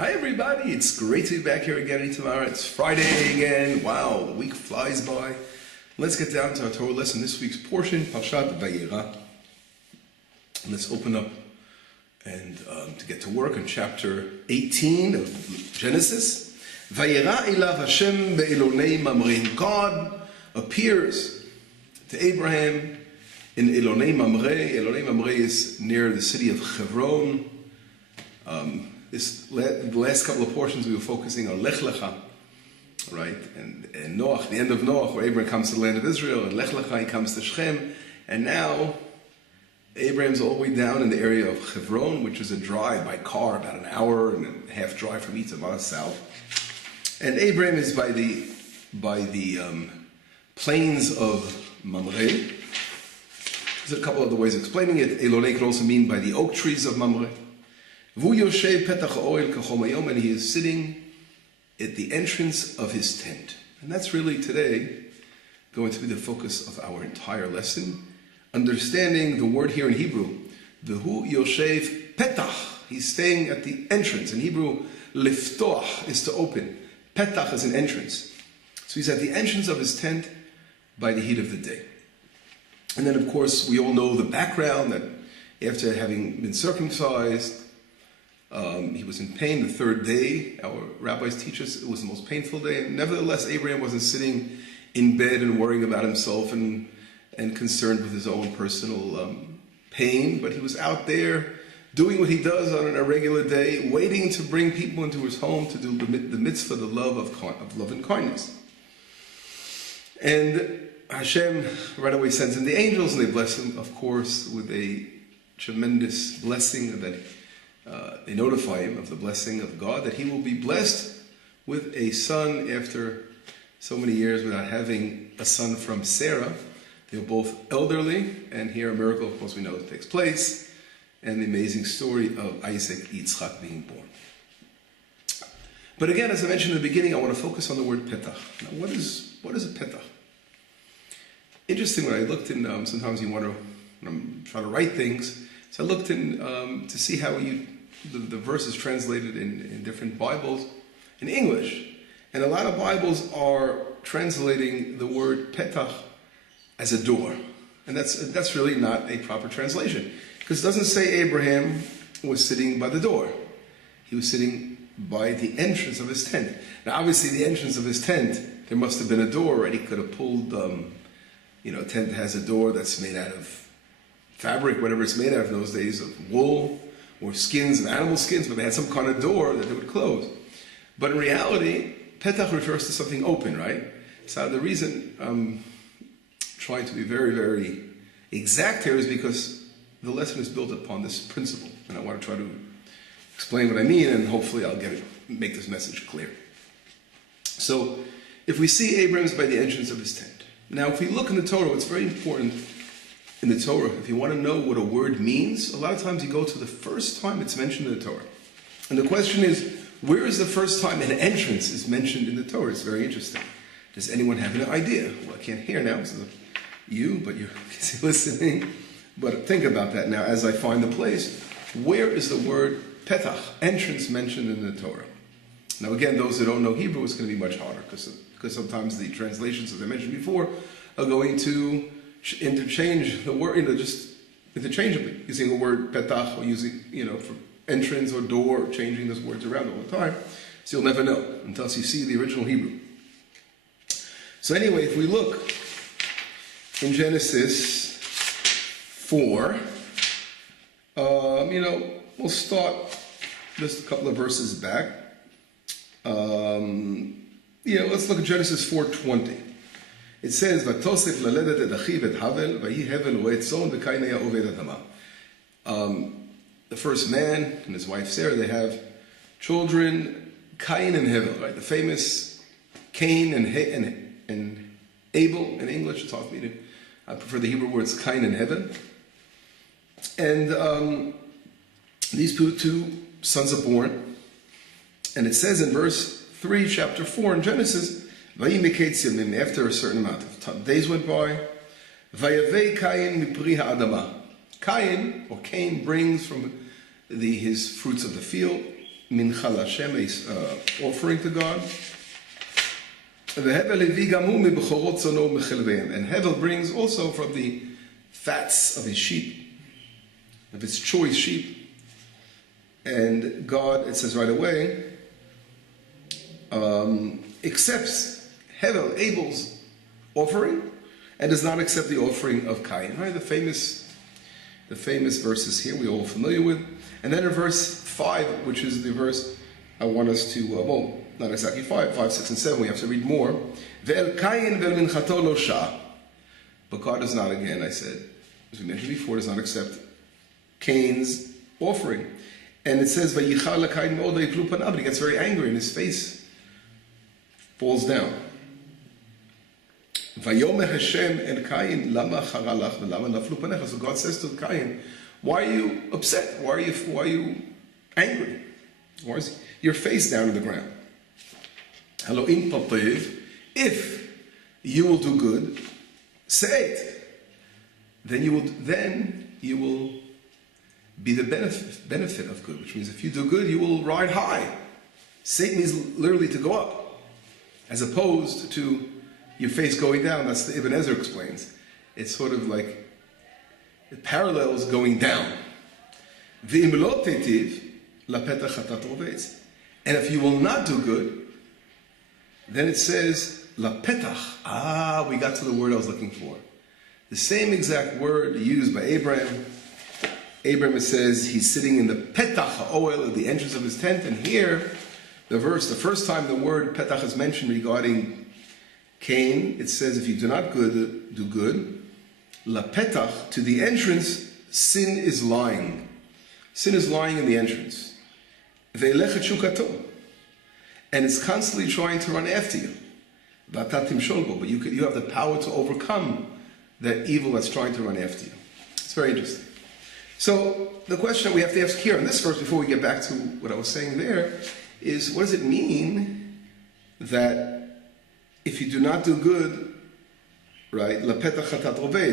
Hi everybody, it's great to be back here again tomorrow. It's Friday again. Wow, the week flies by. Let's get down to our Torah lesson, this week's portion, Parashat Vayerah. Let's open up and to get to work on chapter 18 of Genesis. Vayerah elav Hashem be'elonei mamre. God appears to Abraham in Elonei Mamre. Elonei Mamre is near the city of Hebron. The last couple of portions we were focusing on Lech Lecha, right? And Noach, the end of Noach, where Abraham comes to the land of Israel, and Lech Lecha, he comes to Shechem. And now, Abraham's all the way down in the area of Hebron, which is a drive by car, about an hour and a half drive from Itamar south. And Abraham is by the plains of Mamre. There's a couple other ways of explaining it. Elonei could also mean by the oak trees of Mamre. And he is sitting at the entrance of his tent. And that's really today going to be the focus of our entire lesson. Understanding the word here in Hebrew, V'hu yoshev petach. He's staying at the entrance. In Hebrew, liftoach is to open. Petach is an entrance. So he's at the entrance of his tent by the heat of the day. And then, of course, we all know the background that after having been circumcised, he was in pain the third day. Our rabbis teach us it was the most painful day. And nevertheless, Abraham wasn't sitting in bed and worrying about himself and concerned with his own personal pain, but he was out there doing what he does on a regular day, waiting to bring people into his home to do the mitzvah, the love of love and kindness. And Hashem right away sends him the angels, and they bless him, of course, with a tremendous blessing that they notify him of the blessing of God, that he will be blessed with a son after so many years without having a son from Sarah. They were both elderly, and here a miracle, of course, we know takes place, and the amazing story of Isaac Yitzchak being born. But again, as I mentioned in the beginning, I want to focus on the word petach. Now, what is a petach? Interesting, when I looked in, sometimes you want to, when I'm trying to write things, so I looked in to see how the verse is translated in different Bibles in English. And a lot of Bibles are translating the word petach as a door. And that's really not a proper translation. Because it doesn't say Abraham was sitting by the door. He was sitting by the entrance of his tent. Now obviously the entrance of his tent, there must have been a door, right? He could have pulled, a tent has a door that's made out of fabric, whatever it's made out of in those days, of wool or skins, of animal skins, but they had some kind of door that they would close. But in reality, petach refers to something open, right? So the reason I'm trying to be very, very exact here is because the lesson is built upon this principle, and I want to try to explain what I mean, and hopefully I'll make this message clear. So, if we see Abraham's by the entrance of his tent. Now, if we look in the Torah, what's very important in the Torah, if you want to know what a word means, a lot of times you go to the first time it's mentioned in the Torah. And the question is, where is the first time an entrance is mentioned in the Torah? It's very interesting. Does anyone have an idea? Well, I can't hear now, so you, but you're listening. But think about that now as I find the place. Where is the word petach, entrance, mentioned in the Torah? Now again, those who don't know Hebrew, it's going to be much harder because sometimes the translations, as I mentioned before, are going to interchange the word, just interchangeably, using a word petach or using, for entrance or door, changing those words around all the time. So you'll never know until you see the original Hebrew. So anyway, if we look in Genesis 4, we'll start just a couple of verses back. Let's look at Genesis 4:20. It says, "Vatosef laledet et achiv et Havel, vayi Hevel roeh tzon v'Kain haya oved adama." The first man and his wife Sarah, they have children, Cain and Hevel, right? The famous Cain and Abel in English. It's hard for me to. I prefer the Hebrew words Cain and Hevel. And these two sons are born. And it says in verse 3, chapter 4 in Genesis, after a certain amount of days went by, Vayavei Cain mipri ha'adama. Cain brings from his fruits of the field, mincha l'Hashem, offering to God. And Hevel brings also from the fats of his sheep, of his choice sheep. And God, it says right away, accepts Hevel, Abel's offering, and does not accept the offering of Cain. Right? The famous verses here we're all familiar with. And then in verse 5, which is the verse I want us to, well, not exactly 5, 6, and 7, we have to read more. Ve'el Cain ve'el minchato lo sha. But God does not, again, I said, as we mentioned before, does not accept Cain's offering. And it says, Vayichar l'Cain me'od ve'yiplu panav. He gets very angry and his face falls down. Vayomer Hashem el Cain lama charalach ve'lama naflu panecha. So God says to Cain, why are you upset? Why are you angry? Why is your face down to the ground? Hello, in papiv, if you will do good, say it. Then you will be the benefit of good, which means if you do good, you will ride high. Satan means literally to go up, as opposed to your face going down. That's the Ibn Ezra explains. It's sort of like it parallels going down. And if you will not do good, then it says lapetach. We got to the word I was looking for. The same exact word used by Abraham. Abraham, it says he's sitting in the petach ha'oel, at the entrance of his tent. And here, the first time the word petach is mentioned regarding Cain, it says if you do not do good, la petach, to the entrance, sin is lying. Sin is lying in the entrance. Ve'elechet shukato. And it's constantly trying to run after you. But you have the power to overcome that evil that's trying to run after you. It's very interesting. So the question that we have to ask here in this verse, before we get back to what I was saying there, is what does it mean that if you do not do good, right,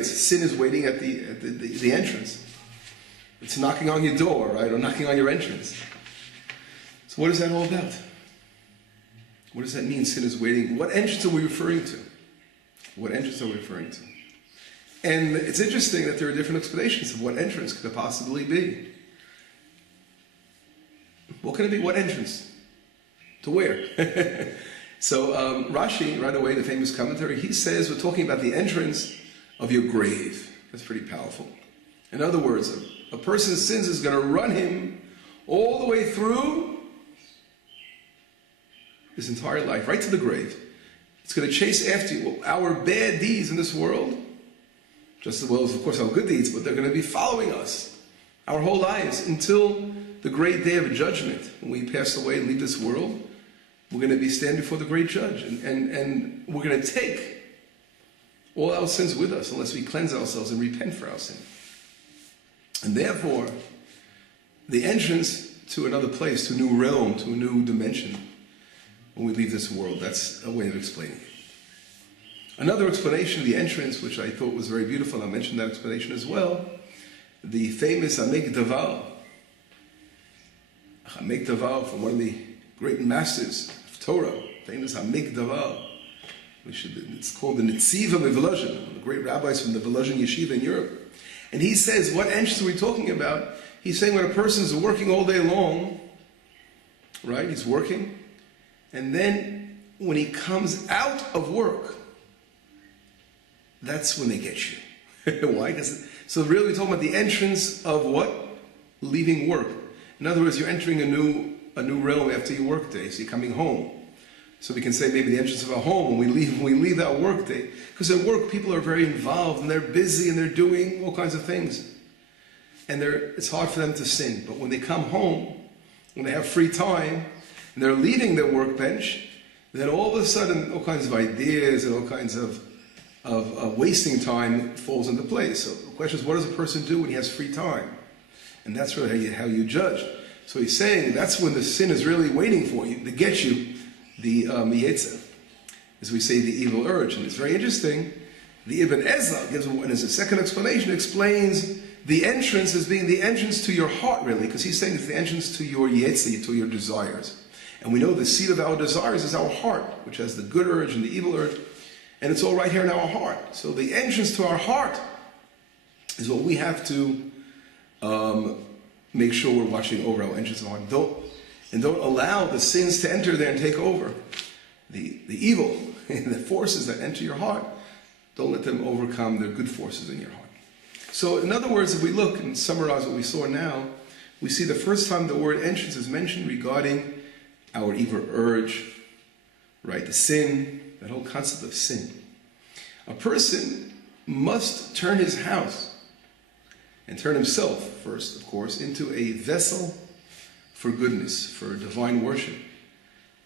sin is waiting at the entrance. It's knocking on your door, right, or knocking on your entrance. So what is that all about? What does that mean, sin is waiting? What entrance are we referring to? What entrance are we referring to? And it's interesting that there are different explanations of what entrance could it possibly be. What could it be? What entrance? To where? So Rashi, right away, the famous commentary, he says we're talking about the entrance of your grave. That's pretty powerful. In other words, a person's sins is going to run him all the way through his entire life, right to the grave. It's going to chase after you. Our bad deeds in this world, just as well as, of course, our good deeds, but they're going to be following us our whole lives until the great day of judgment. When we pass away and leave this world, we're going to be standing before the great judge. And we're going to take all our sins with us unless we cleanse ourselves and repent for our sin. And therefore, the entrance to another place, to a new realm, to a new dimension, when we leave this world, that's a way of explaining it. Another explanation of the entrance, which I thought was very beautiful, and I mentioned that explanation as well, the famous Amek Davar. Amek Davar, from one of the great masters of Torah, famous Amek Davar. It's called the Netziv of Volozhin, one of the great rabbis from the Volozhin Yeshiva in Europe. And he says, what entrance are we talking about? He's saying when a person is working all day long, right, he's working, and then when he comes out of work, that's when they get you. Why? So really we're talking about the entrance of what? Leaving work. In other words, you're entering a new realm after your work day, so you're coming home. So we can say maybe the entrance of our home when we leave our work day. Because at work, people are very involved, and they're busy, and they're doing all kinds of things. And it's hard for them to sin. But when they come home, when they have free time, and they're leaving their workbench, then all of a sudden, all kinds of ideas and all kinds of wasting time falls into place. So the question is, what does a person do when he has free time? And that's really how you judge. So he's saying that's when the sin is really waiting for you, to get you, the Yetzer, as we say, the evil urge. And it's very interesting. The Ibn Ezra gives, in his second explanation, explains the entrance as being the entrance to your heart, really, because he's saying it's the entrance to your yetzi, to your desires. And we know the seat of our desires is our heart, which has the good urge and the evil urge, and it's all right here in our heart. So the entrance to our heart is what we have to make sure we're watching over our entrance of our heart. Don't allow the sins to enter there and take over. The evil and the forces that enter your heart, don't let them overcome the good forces in your heart. So in other words, if we look and summarize what we saw now, we see the first time the word entrance is mentioned regarding our evil urge, right? The sin, that whole concept of sin. A person must turn his house and turn himself first, of course, into a vessel for goodness, for divine worship,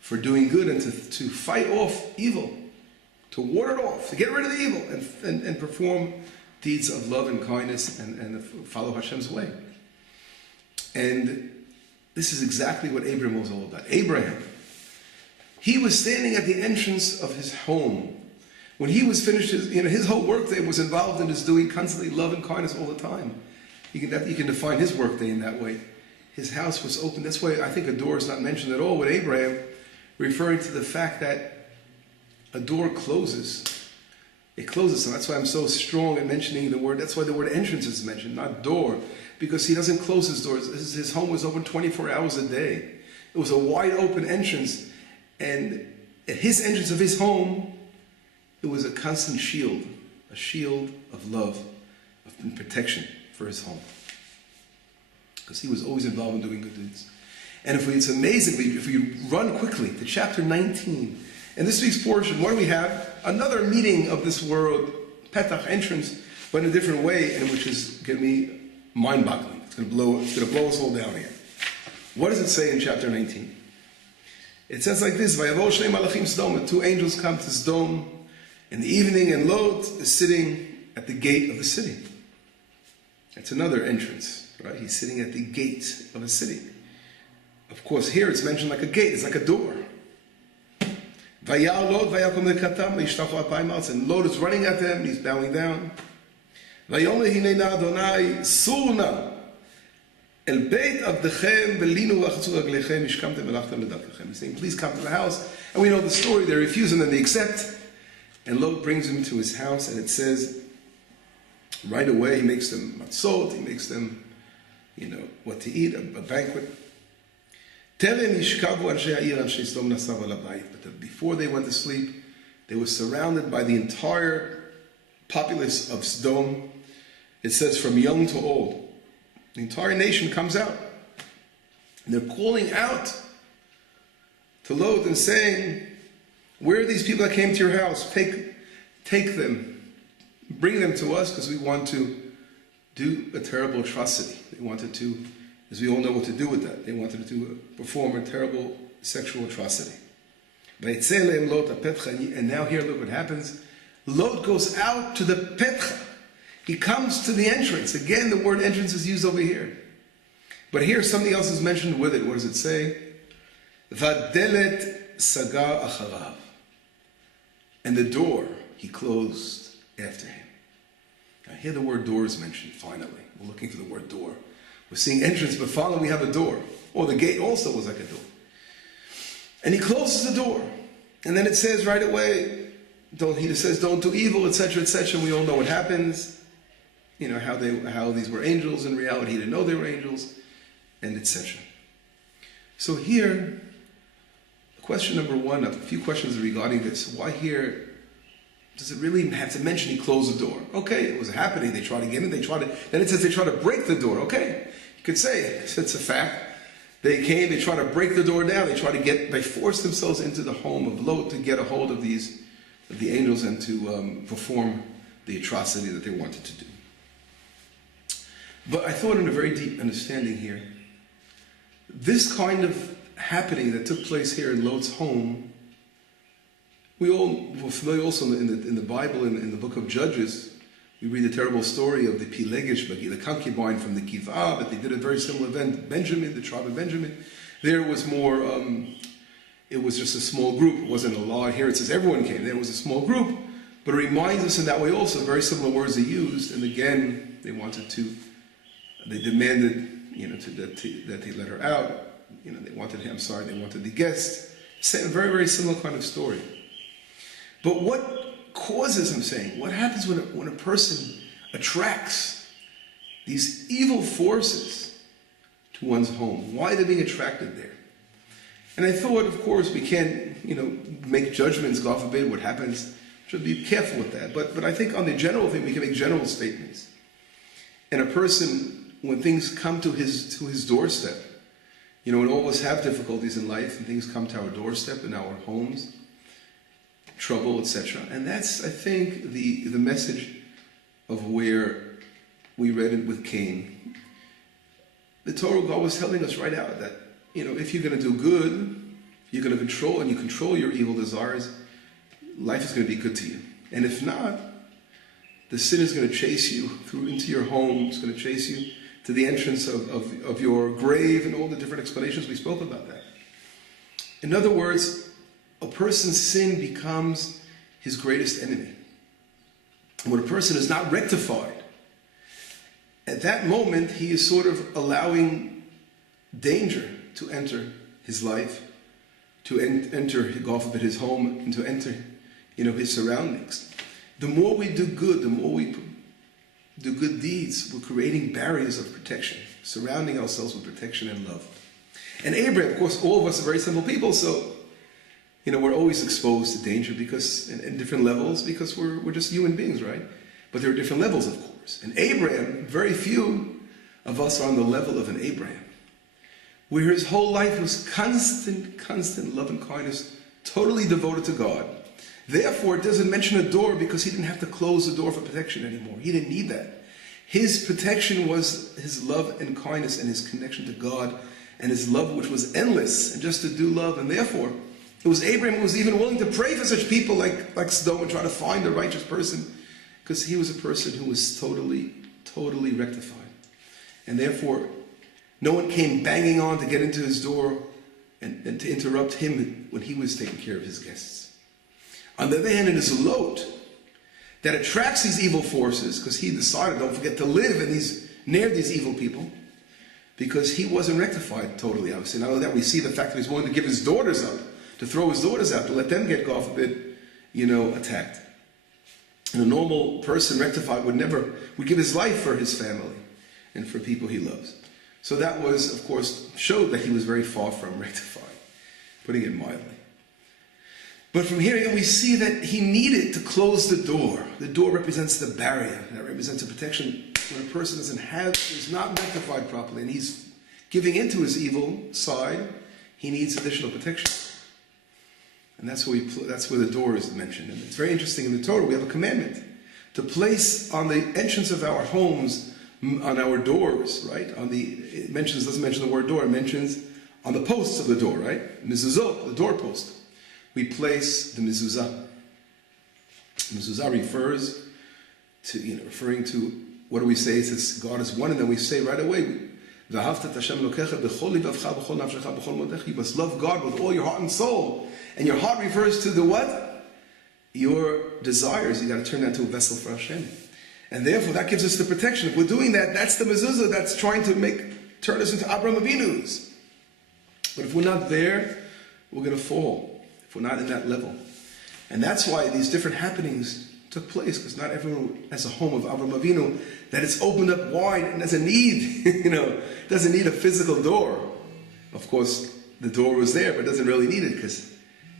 for doing good, and to fight off evil, to ward it off, to get rid of the evil, and perform deeds of love and kindness and follow Hashem's way. And this is exactly what Abraham was all about. Abraham, he was standing at the entrance of his home. When he was finished, his whole workday was involved in just doing constantly love and kindness all the time. You can define his workday in that way. His house was open. That's why I think a door is not mentioned at all with Abraham, referring to the fact that a door closes. It closes, and that's why I'm so strong in mentioning the word. That's why the word entrance is mentioned, not door, because he doesn't close his doors. His home was open 24 hours a day. It was a wide open entrance, and at his entrance of his home, it was a constant shield, a shield of love and protection for his home, because he was always involved in doing good deeds. And it's amazing, if we run quickly to chapter 19, in this week's portion, what do we have? Another meaning of this word, petach, entrance, but in a different way, and which is going to be mind-boggling. It's going to blow us all down here. What does it say in chapter 19? It says like this: Vayavo shnei malachim Sodom. Two angels come to Sodom in the evening, and Lot is sitting at the gate of the city. That's another entrance, right? He's sitting at the gate of a city. Of course, here it's mentioned like a gate. It's like a door. And Lot is running at them, and he's bowing down. He's saying, please come to the house. And we know the story. They refuse, and then they accept. And Lot brings him to his house, and it says, right away, he makes them matzot, he makes them, what to eat, a banquet. But before they went to sleep, they were surrounded by the entire populace of Sodom. It says from young to old. The entire nation comes out. And they're calling out to Lot and saying, where are these people that came to your house? Take them. Bring them to us, because we want to do a terrible atrocity. They wanted to, as we all know what to do with that, they wanted to perform a terrible sexual atrocity. And now here, look what happens. Lot goes out to the petcha. He comes to the entrance. Again, the word entrance is used over here. But here something else is mentioned with it. What does it say? Vadelet sagar acharav. And the door he closed after him. Now here the word door is mentioned, finally. We're looking for the word door. We're seeing entrance, but finally we have a door. Or the gate also was like a door. And he closes the door. And then it says right away, he says, don't do evil, etc., etc. And we all know what happens. How these were angels. In reality, he didn't know they were angels, and etc. So here, question number one, a few questions regarding this. Why here does it really have to mention he closed the door? Okay, it was happening. They tried to get in. Then it says they try to break the door. Okay, you could say it's a fact. They came. They tried to break the door down. They forced themselves into the home of Lot to get a hold of the angels and to perform the atrocity that they wanted to do. But I thought in a very deep understanding here, this kind of happening that took place here in Lot's home, we're familiar also in the Bible, in the book of Judges. We read the terrible story of the Pilegish, the concubine from the Giv'ah, that they did a very similar event. Benjamin, the tribe of Benjamin. There was more, it was just a small group. It wasn't a lot. Here it says everyone came. There was a small group. But it reminds us in that way also, very similar words are used. And again, they wanted to They demanded, that they let her out. They wanted the guest. Same, very, very similar kind of story. But what causes, I'm saying, what happens when a person attracts these evil forces to one's home? Why are they being attracted there? And I thought, of course, we can't, make judgments, God forbid, what happens. Should be careful with that. But I think on the general thing, we can make general statements. And a person, when things come to his doorstep, when all of us have difficulties in life and things come to our doorstep in our homes, trouble, etc. And that's, I think, the message of where we read it with Cain. The Torah, God was telling us right out that, if you're going to do good, you're going to control your evil desires, life is going to be good to you. And if not, the sin is going to chase you into your home. It's going to chase you to the entrance of your grave, and all the different explanations we spoke about that. In other words, a person's sin becomes his greatest enemy. And when a person is not rectified, at that moment he is sort of allowing danger to enter his life, to enter, God forbid, his home, and to enter, his surroundings. The more we do good, the more we do good deeds, we're creating barriers of protection, surrounding ourselves with protection and love. And Abraham, of course, all of us are very simple people, so we're always exposed to danger because in different levels, because we're just human beings, right? But there are different levels, of course. And Abraham, very few of us are on the level of an Abraham, where his whole life was constant love and kindness, totally devoted to God. Therefore, it doesn't mention a door because he didn't have to close the door for protection anymore. He didn't need that. His protection was his love and kindness and his connection to God, and his love, which was endless, and just to do love. And therefore, it was Abraham who was even willing to pray for such people like Sodom and try to find a righteous person, because he was a person who was totally rectified. And therefore, no one came banging on to get into his door and to interrupt him when he was taking care of his guests. On the other hand, it is Lot that attracts these evil forces, because he decided, don't forget, to live near these evil people, because he wasn't rectified totally, obviously. Not only that, we see the fact that he's willing to give his daughters up, to throw his daughters out, to let them get, God forbid, attacked. And a normal person rectified would give his life for his family and for people he loves. So that was, of course, showed that he was very far from rectified, putting it mildly. But from here we see that he needed to close the door. The door represents the barrier. That represents a protection when a person is not rectified properly and he's giving into his evil side. He needs additional protection. And that's where the door is mentioned. And it's very interesting in the Torah. We have a commandment to place on the entrance of our homes, on our doors, right? Doesn't mention the word door. It mentions on the posts of the door, right? Mezuzot, the doorpost. We place the mezuzah. Mezuzah refers to, referring to, what do we say? It says God is one, and then we say right away, you must love God with all your heart and soul. And your heart refers to the what? Your desires. You got to turn that to a vessel for Hashem. And therefore, that gives us the protection. If we're doing that, that's the mezuzah that's trying to turn us into Abraham Avinu's. But if we're not there, we're going to fall. If we're not in that level. And that's why these different happenings took place, because not everyone has a home of Avraham Avinu that it's opened up wide and doesn't need, doesn't need a physical door. Of course, the door was there, but doesn't really need it, because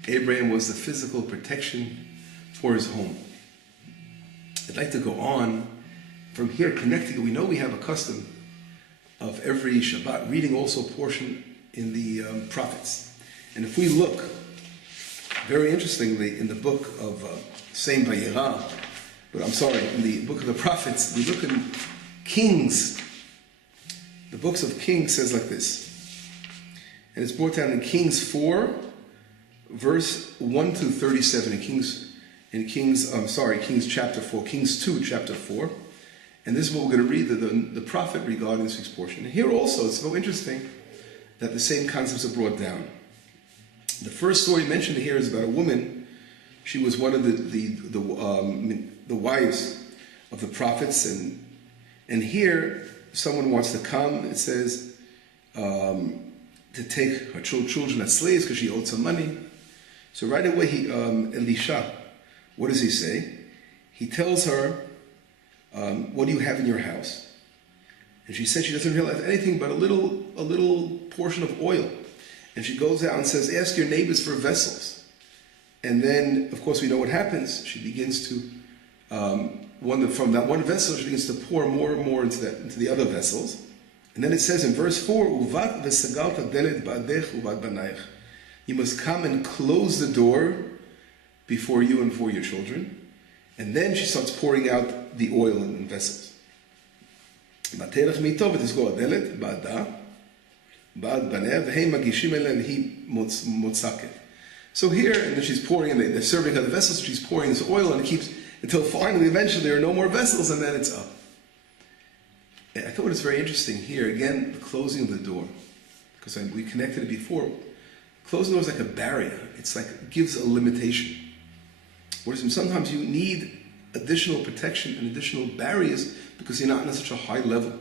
Abraham was the physical protection for his home. I'd like to go on from here, connecting. We know we have a custom of every Shabbat reading also a portion in the prophets. And if we look, very interestingly, in the book of same Vayerah, in the book of the prophets, we look in Kings. The books of Kings says like this, and it's brought down in Kings 4, verse 1 to 37. Kings chapter 4, Kings 2, chapter 4. And this is what we're going to read, the prophet regarding this week's portion. And here also, it's so interesting that the same concepts are brought down. The first story mentioned here is about a woman. She was one of the wives of the prophets, and here someone wants to come, it says, to take her children as slaves because she owed some money. So right away, Elisha, what does he say? He tells her, what do you have in your house? And she said she doesn't realize anything but a little portion of oil. And she goes out and says, ask your neighbors for vessels. And then, of course, we know what happens. She begins to, from that one vessel, she begins to pour more and more into the other vessels. And then it says in verse 4, Uvat v'sagalta delet ba'adech uvat banayach. You must come and close the door before you and for your children. And then she starts pouring out the oil in vessels. B'terech mito v'tizgo adelet ba'ada ba'ad baneh v'hei magishim eleh v'hi motzaket. So here, and then she's pouring, and they're serving her the vessels, she's pouring this oil, and it keeps, until finally, eventually, there are no more vessels, and then it's up. And I thought it was very interesting here, again, the closing of the door, because we connected it before. Closing the door is like a barrier. It's like, it gives a limitation. Whereas sometimes you need additional protection and additional barriers because you're not on such a high level.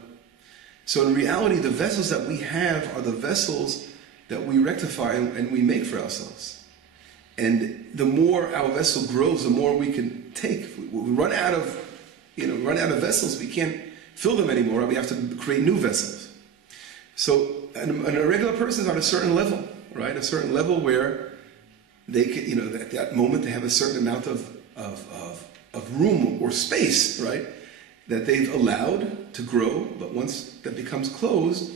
So in reality, the vessels that we have are the vessels that we rectify and we make for ourselves. And the more our vessel grows, the more we can take. We run out of vessels. We can't fill them anymore. We have to create new vessels. So, and a regular person is on a certain level, right? A certain level where they can, at that moment they have a certain amount of room or space, right? That they've allowed to grow, but once that becomes closed,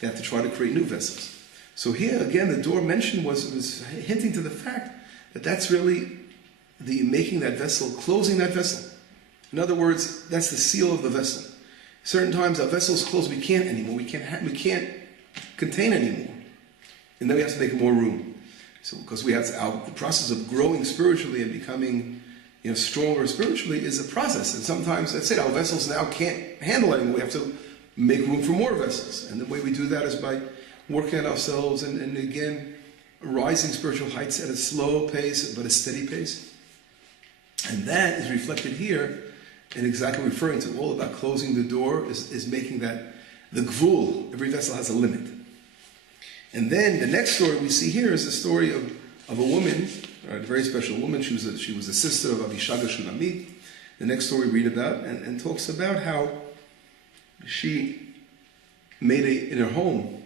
they have to try to create new vessels. So here, again, the door mentioned was hinting to the fact that that's really the making that vessel, closing that vessel. In other words, that's the seal of the vessel. Certain times our vessel is closed, we can't anymore. We can't contain anymore. And then we have to make more room. So because we have the process of growing spiritually and becoming stronger spiritually is a process. And sometimes, that's it, our vessels now can't handle anymore. We have to make room for more vessels. And the way we do that is by working on ourselves and again, rising spiritual heights at a slow pace, but a steady pace. And that is reflected here and exactly referring to all about closing the door is making that the gvul, every vessel has a limit. And then the next story we see here is the story of a woman, a very special woman. She was the sister of Avishaga Shulamit. The next story we read about and talks about how she made in her home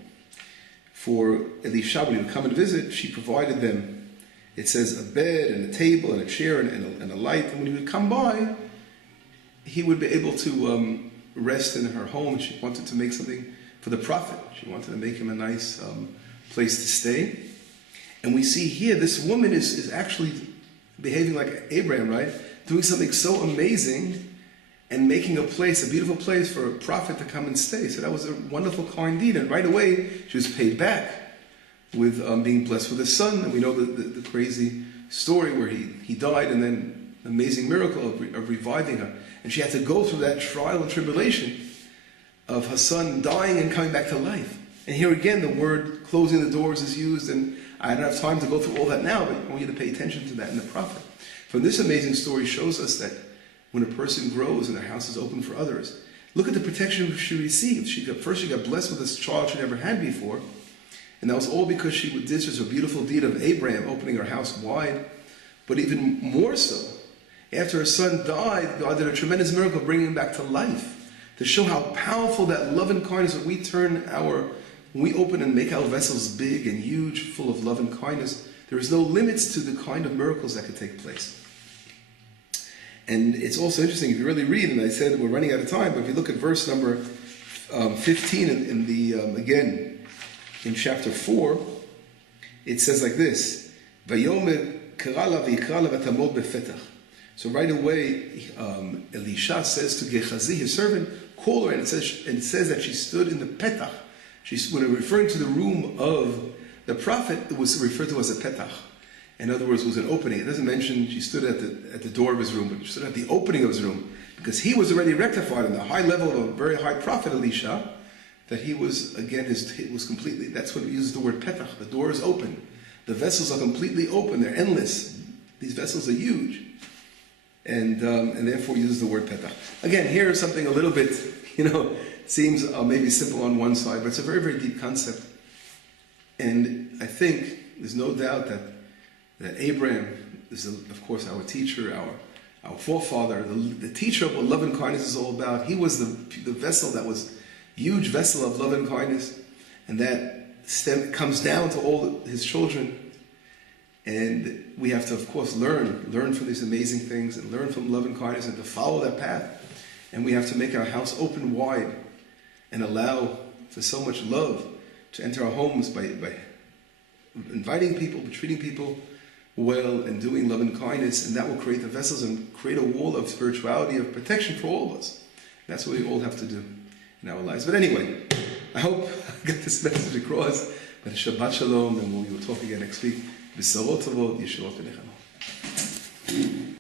for Elisha, when he would come and visit, she provided them, it says, a bed and a table and a chair and a light. And when he would come by, he would be able to rest in her home. She wanted to make something for the prophet. She wanted to make him a nice place to stay. And we see here, this woman is actually behaving like Abraham, right? Doing something so amazing and making a beautiful place for a prophet to come and stay. So that was a wonderful, kind deed. And right away, she was paid back with being blessed with a son. And we know the crazy story where he died and then an amazing miracle of reviving her. And she had to go through that trial and tribulation of her son dying and coming back to life. And here again, the word closing the doors is used. And I don't have time to go through all that now, but I want you to pay attention to that in the prophet. From this amazing story shows us that when a person grows and their house is open for others, look at the protection she received. First she got blessed with this child she never had before. And that was all because she did such a beautiful deed of Abraham, opening her house wide. But even more so, after her son died, God did a tremendous miracle, bringing him back to life, to show how powerful that love and kindness, when we open and make our vessels big and huge, full of love and kindness, there is no limits to the kind of miracles that could take place. And it's also interesting, if you really read, and I said we're running out of time, but if you look at verse number 15 in the again, in chapter 4, it says like this, Vayomer Kerala v'yikrala v'tamod befetach. So right away, Elisha says to Gehazi, his servant, call her, and it says that she stood in the petach. When referring to the room of the prophet, it was referred to as a petach. In other words, it was an opening. It doesn't mention she stood at the door of his room, but she stood at the opening of his room, because he was already rectified in the high level of a very high prophet, Elisha, that he was, again, it was completely, that's when it uses the word petach. The door is open. The vessels are completely open. They're endless. These vessels are huge. And therefore uses the word petach. Again, here is something a little bit, seems maybe simple on one side, but it's a very, very deep concept. And I think there's no doubt that Abraham is, of course, our teacher, our forefather, the teacher of what love and kindness is all about. He was the vessel that was huge vessel of love and kindness, and that comes down to all his children. And we have to, of course, learn from these amazing things and learn from love and kindness and to follow that path. And we have to make our house open wide and allow for so much love to enter our homes by inviting people, treating people well, and doing love and kindness. And that will create the vessels and create a wall of spirituality, of protection for all of us. That's what we all have to do in our lives. But anyway, I hope I got this message across. But Shabbat Shalom, and we will talk again next week. B'sorot tovot, Yeshurot V'nechama.